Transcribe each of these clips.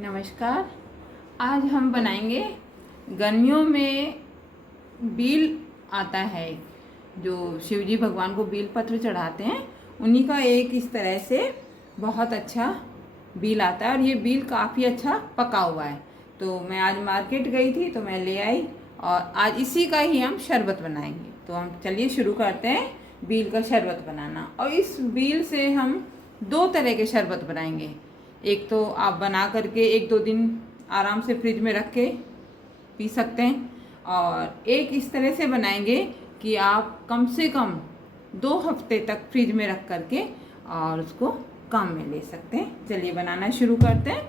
नमस्कार। आज हम बनाएंगे गर्मियों में बील आता है जो शिव जी भगवान को बील पत्र चढ़ाते हैं, उन्हीं का एक इस तरह से बहुत अच्छा बील आता है और ये बील काफ़ी अच्छा पका हुआ है। तो मैं आज मार्केट गई थी तो मैं ले आई और आज इसी का ही हम शरबत बनाएंगे। तो हम चलिए शुरू करते हैं बील का शरबत बनाना। और इस बील से हम दो तरह के शरबत बनाएंगे। एक तो आप बना करके एक दो दिन आराम से फ्रिज में रख के पी सकते हैं, और एक इस तरह से बनाएंगे कि आप कम से कम 2 हफ्ते तक फ्रिज में रख करके और उसको काम में ले सकते हैं। चलिए बनाना शुरू करते हैं।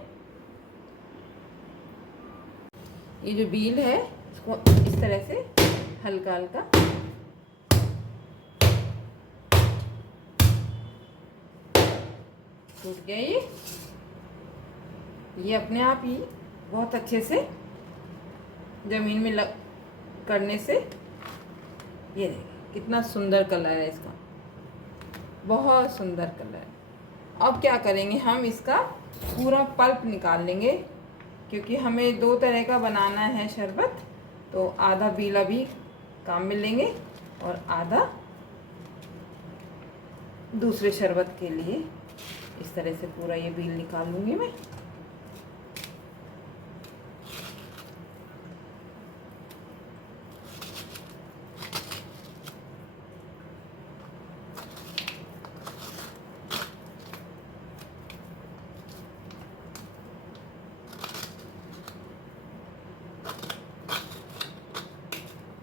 ये जो बील है इसको इस तरह से हल्का हल्का टूट गया। ये अपने आप ही बहुत अच्छे से ज़मीन में लग करने से ये देखिए कितना सुंदर कलर है इसका, बहुत सुंदर कलर है। अब क्या करेंगे, हम इसका पूरा पल्प निकाल लेंगे क्योंकि हमें 2 तरह का बनाना है शरबत। तो आधा बीला भी काम में लेंगे और आधा दूसरे शरबत के लिए। इस तरह से पूरा ये बील निकाल लूँगी मैं।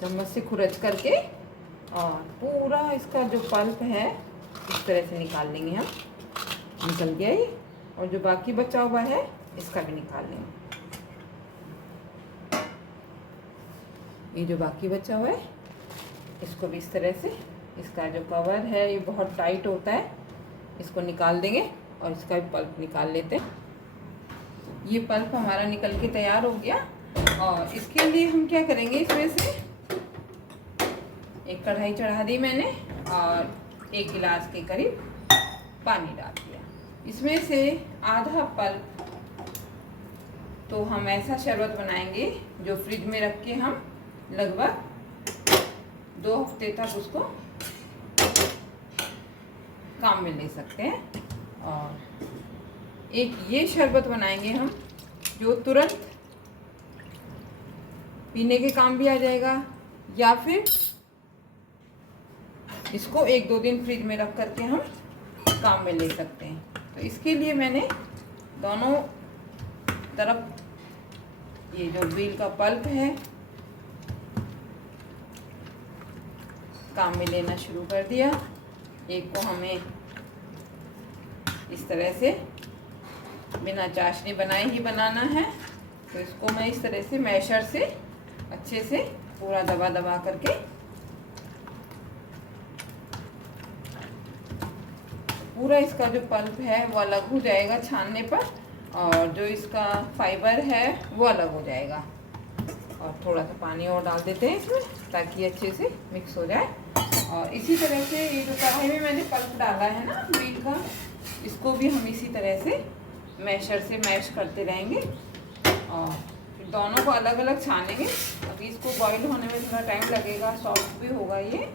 चम्मच से खुरच करके और पूरा इसका जो पल्प है इस तरह से निकाल लेंगे हम। निकल गया ये, और जो बाकी बचा हुआ है इसका भी निकाल लेंगे। ये जो बाकी बचा हुआ है इसको भी इस तरह से, इसका जो कवर है ये बहुत टाइट होता है, इसको निकाल देंगे और इसका भी पल्प निकाल लेते हैं। ये पल्प हमारा निकल के तैयार हो गया। और इसके लिए हम क्या करेंगे, इसमें से एक कढ़ाई चढ़ा दी मैंने और 1 गिलास के करीब पानी डाल दिया। इसमें से आधा पल्प तो हम ऐसा शरबत बनाएंगे जो फ्रिज में रख के हम लगभग 2 हफ्ते तक उसको काम में ले सकते हैं। और एक ये शरबत बनाएंगे हम जो तुरंत पीने के काम भी आ जाएगा, या फिर इसको 1-2 दिन फ्रिज में रख करके हम काम में ले सकते हैं। तो इसके लिए मैंने दोनों तरफ ये जो बील का पल्प है काम में लेना शुरू कर दिया। एक को हमें इस तरह से बिना चाशनी बनाए ही बनाना है, तो इसको मैं इस तरह से मैशर से अच्छे से पूरा दबा दबा करके पूरा इसका जो पल्प है वो अलग हो जाएगा छानने पर, और जो इसका फाइबर है वो अलग हो जाएगा। और थोड़ा सा पानी और डाल देते हैं इसमें ताकि अच्छे से मिक्स हो जाए। और इसी तरह से ये जो कढ़ाई में मैंने पल्प डाला है ना बील का, इसको भी हम इसी तरह से मैशर से मैश करते रहेंगे और फिर दोनों को अलग अलग छानेंगे। अभी इसको बॉईल होने में थोड़ा टाइम लगेगा, सॉफ्ट भी होगा ये।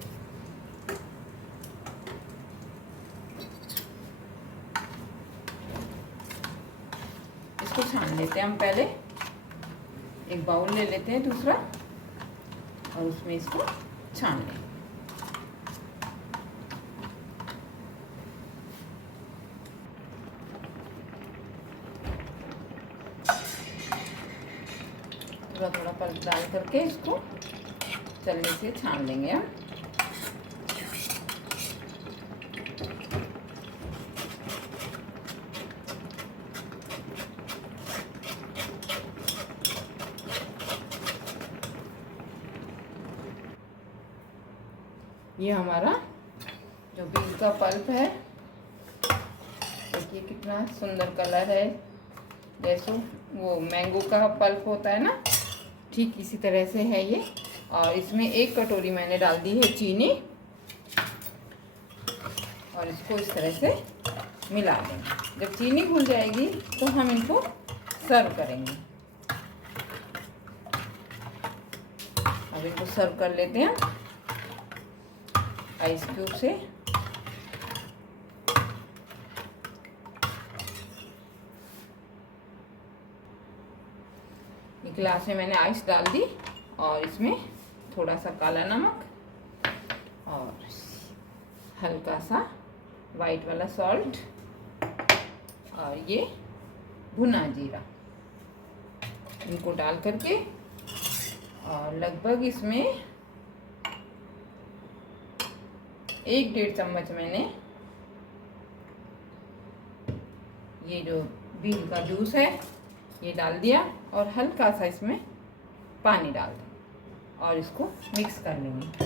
इसको छान लेते हैं हम। पहले एक बाउल ले लेते हैं दूसरा और उसमें इसको छान लें। थोड़ा थोड़ा पल्प डाल करके इसको चलने से छान लेंगे हम। ये हमारा जो बील का पल्प है, देखिए कितना सुंदर कलर है, जैसे वो मैंगो का पल्प होता है ना, ठीक इसी तरह से है ये। और इसमें 1 कटोरी मैंने डाल दी है चीनी और इसको इस तरह से मिला लेंगे। जब चीनी घुल जाएगी तो हम इनको सर्व करेंगे। अब इनको सर्व कर लेते हैं आइस क्यूब से। गिलास में मैंने आइस डाल दी और इसमें थोड़ा सा काला नमक और हल्का सा वाइट वाला सॉल्ट और ये भुना जीरा, इनको डाल करके और लगभग इसमें 1-1.5 चम्मच मैंने ये जो बील का जूस है ये डाल दिया और हल्का सा इसमें पानी डाल दें और इसको मिक्स कर लेंगे।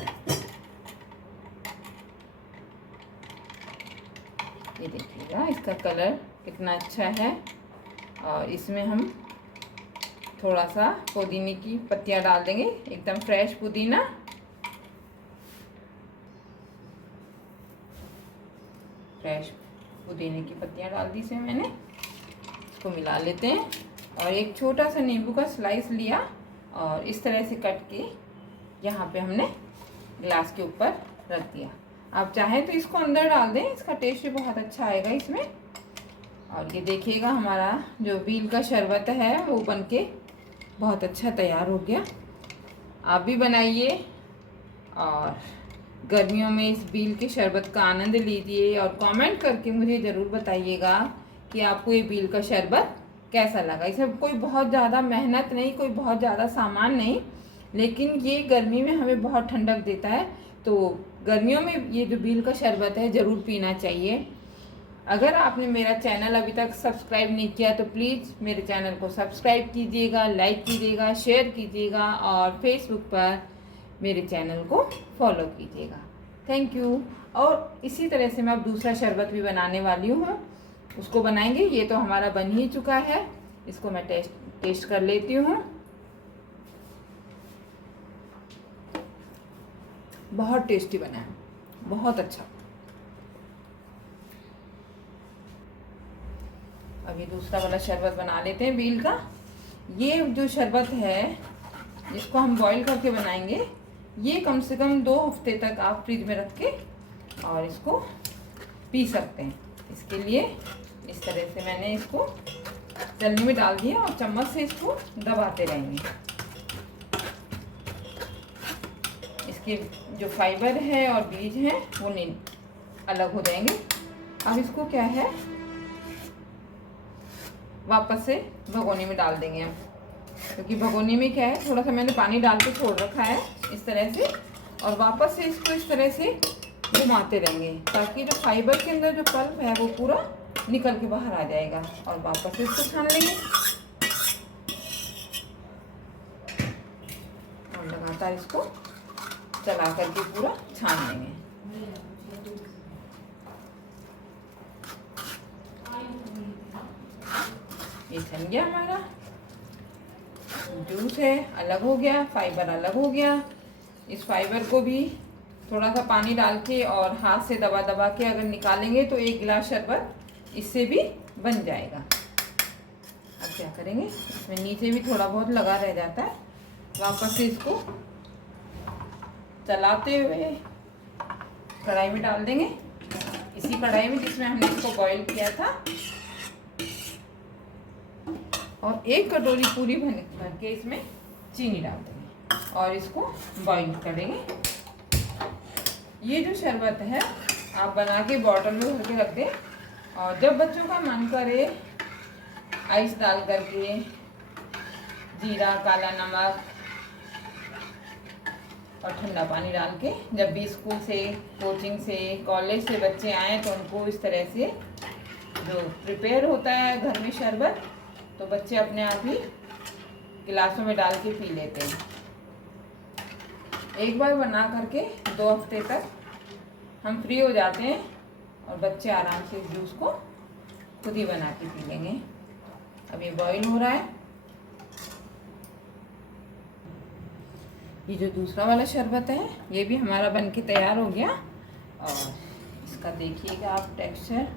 ये देखिएगा इसका कलर कितना अच्छा है। और इसमें हम थोड़ा सा पुदीने की पत्तियां डाल देंगे, एकदम फ्रेश पुदीना। फ्रेश पुदीने की पत्तियां डाल दी इसमें मैंने। इसको मिला लेते हैं और एक छोटा सा नींबू का स्लाइस लिया और इस तरह से कट के यहाँ पे हमने गिलास के ऊपर रख दिया। आप चाहें तो इसको अंदर डाल दें, इसका टेस्ट भी बहुत अच्छा आएगा इसमें। और ये देखिएगा हमारा जो बील का शरबत है वो बनके बहुत अच्छा तैयार हो गया। आप भी बनाइए और गर्मियों में इस बील के शरबत का आनंद लीजिए और कमेंट करके मुझे ज़रूर बताइएगा कि आपको ये बील का शरबत कैसा लगा। इसमें कोई बहुत ज़्यादा मेहनत नहीं, कोई बहुत ज़्यादा सामान नहीं, लेकिन ये गर्मी में हमें बहुत ठंडक देता है। तो गर्मियों में ये जो बील का शरबत है ज़रूर पीना चाहिए। अगर आपने मेरा चैनल अभी तक सब्सक्राइब नहीं किया तो प्लीज़ मेरे चैनल को सब्सक्राइब कीजिएगा, लाइक कीजिएगा, शेयर कीजिएगा और फेसबुक पर मेरे चैनल को फॉलो कीजिएगा। Thank you. और इसी तरह से मैं अब दूसरा शरबत भी बनाने वाली हूँ, उसको बनाएंगे। ये तो हमारा बन ही चुका है, इसको मैं टेस्ट कर लेती हूँ। बहुत टेस्टी बना है, बहुत अच्छा। अब ये दूसरा वाला शरबत बना लेते हैं बील का। ये जो शरबत है जिसको हम बॉईल करके बनाएंगे, ये कम से कम 2 हफ्ते तक आप फ्रिज में रख के और इसको पी सकते हैं। इसके लिए इस तरह से मैंने इसको चलनी में डाल दिया और चम्मच से इसको दबाते रहेंगे। इसके जो फाइबर है और बीज हैं वो नहीं अलग हो जाएंगे। अब इसको क्या है वापस से भगोनी में डाल देंगे हम, क्योंकि भगोनी में क्या है थोड़ा सा मैंने पानी डाल के छोड़ रखा है इस तरह से। और वापस से इसको इस तरह से घुमाते रहेंगे ताकि जो फाइबर के अंदर जो पल्प है वो पूरा निकल के बाहर आ जाएगा। और वापस से इसको छान लेंगे और लगातार इसको चला करके पूरा छान लेंगे। ये छन गया हमारा जूस है, अलग हो गया, फाइबर अलग हो गया। इस फाइबर को भी थोड़ा सा पानी डाल के और हाथ से दबा दबा के अगर निकालेंगे तो 1 गिलास शरबत इससे भी बन जाएगा। अब क्या करेंगे, इसमें नीचे भी थोड़ा बहुत लगा रह जाता है, वापस से इसको चलाते हुए कढ़ाई में डाल देंगे। इसी कढ़ाई में जिसमें हमने इसको बॉईल किया था, और 1 कटोरी पूरी भर के इसमें चीनी डाल देंगे और इसको बॉईल करेंगे। ये जो शरबत है आप बना के बॉटल में भर के रख दें और जब बच्चों का मन करे आइस डाल करके, जीरा, काला नमक और ठंडा पानी डाल के, जब भी स्कूल से, कोचिंग से, कॉलेज से बच्चे आएँ तो उनको इस तरह से जो प्रिपेयर होता है घर में शरबत, तो बच्चे अपने आप ही गिलासों में डाल के पी लेते हैं। एक बार बना करके 2 हफ्ते तक हम फ्री हो जाते हैं और बच्चे आराम से इस जूस को खुद ही बना के पी लेंगे। अब ये बॉईल हो रहा है। ये जो दूसरा वाला शरबत है ये भी हमारा बन के तैयार हो गया और इसका देखिएगा आप टेक्सचर।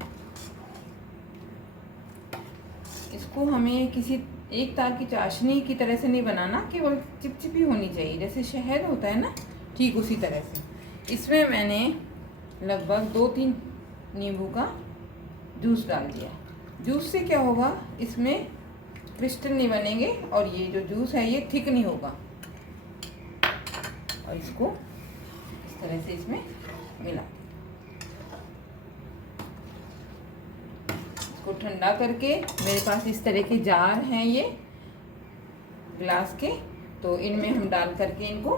इसको हमें किसी एक तार की चाशनी की तरह से नहीं बनाना, केवल चिपचिपी होनी चाहिए, जैसे शहद होता है ना, ठीक उसी तरह से। इसमें मैंने लगभग 2-3 नींबू का जूस डाल दिया। जूस से क्या होगा, इसमें क्रिस्टल नहीं बनेंगे और ये जो जूस है ये थिक नहीं होगा। और इसको इस तरह से इसमें मिला, इसको ठंडा करके मेरे पास इस तरह के जार हैं ये ग्लास के, तो इनमें हम डाल करके इनको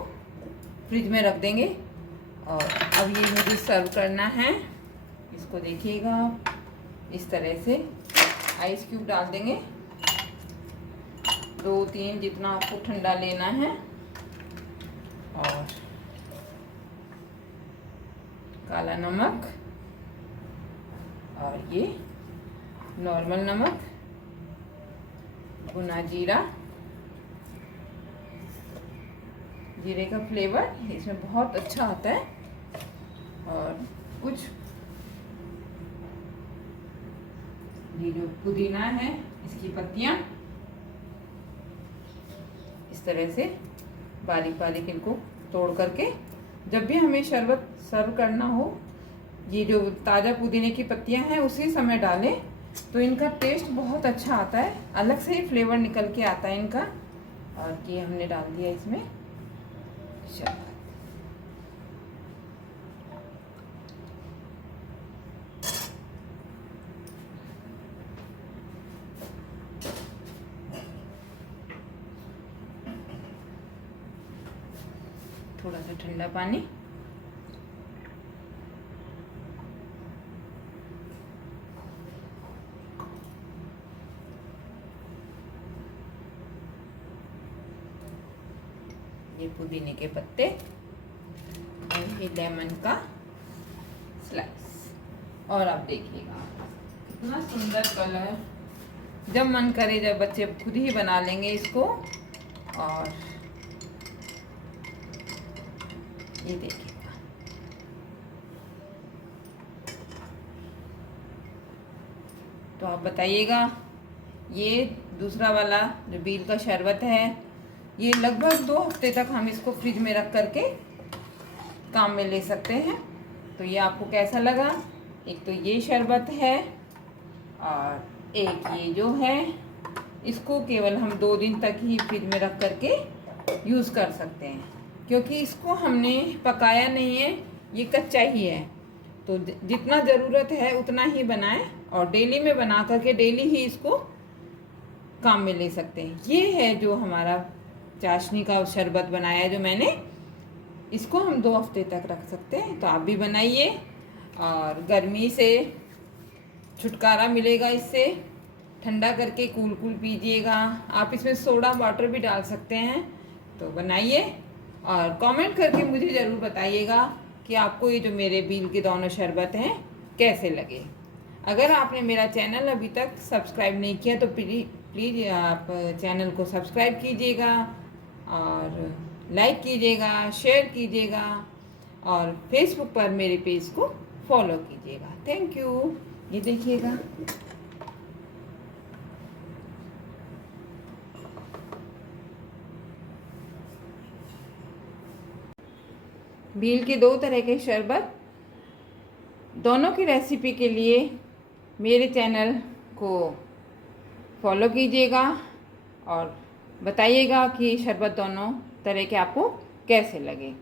फ्रिज में रख देंगे। और अब ये मुझे सर्व करना है। इसको देखिएगा, इस तरह से आइस क्यूब डाल देंगे, 2-3 जितना आपको ठंडा लेना है। और काला नमक और ये नॉर्मल नमक, भुना जीरा, जीरे का फ्लेवर इसमें बहुत अच्छा आता है। और कुछ ये जो पुदीना है इसकी पत्तियां, इस तरह से बारीक बारीक इनको तोड़ करके, जब भी हमें शरबत सर्व करना हो, ये जो ताज़ा पुदीने की पत्तियां हैं उसी समय डालें, तो इनका टेस्ट बहुत अच्छा आता है, अलग से ही फ्लेवर निकल के आता है इनका। और ये हमने डाल दिया इसमें शरबत। थोड़ा सा ठंडा पानी, ये पुदीने के पत्ते और ये लेमन का स्लाइस। और आप देखिएगा कितना सुंदर कलर, जब मन करे जब बच्चे खुद ही बना लेंगे इसको। और ये देखिएगा, तो आप बताइएगा, ये दूसरा वाला जो बील का शरबत है, ये लगभग 2 हफ्ते तक हम इसको फ्रिज में रख करके काम में ले सकते हैं। तो ये आपको कैसा लगा? एक तो ये शरबत है और एक ये जो है, इसको केवल हम 2 दिन तक ही फ्रिज में रख करके यूज़ कर सकते हैं, क्योंकि इसको हमने पकाया नहीं है, ये कच्चा ही है। तो जितना ज़रूरत है उतना ही बनाएं और डेली में बना करके डेली ही इसको काम में ले सकते हैं। ये है जो हमारा चाशनी का शरबत बनाया है जो मैंने, इसको हम 2 हफ्ते तक रख सकते हैं। तो आप भी बनाइए और गर्मी से छुटकारा मिलेगा इससे, ठंडा करके कूल कूल पीजिएगा। आप इसमें सोडा वाटर भी डाल सकते हैं। तो बनाइए और कमेंट करके मुझे ज़रूर बताइएगा कि आपको ये जो मेरे बील के दोनों शरबत हैं कैसे लगे। अगर आपने मेरा चैनल अभी तक सब्सक्राइब नहीं किया तो प्लीज़ आप चैनल को सब्सक्राइब कीजिएगा और लाइक कीजिएगा, शेयर कीजिएगा और फेसबुक पर मेरे पेज को फॉलो कीजिएगा। Thank you. ये देखिएगा, बील के 2 तरह के शरबत, दोनों की रेसिपी के लिए मेरे चैनल को फॉलो कीजिएगा और बताइएगा कि शरबत दोनों तरह के आपको कैसे लगे।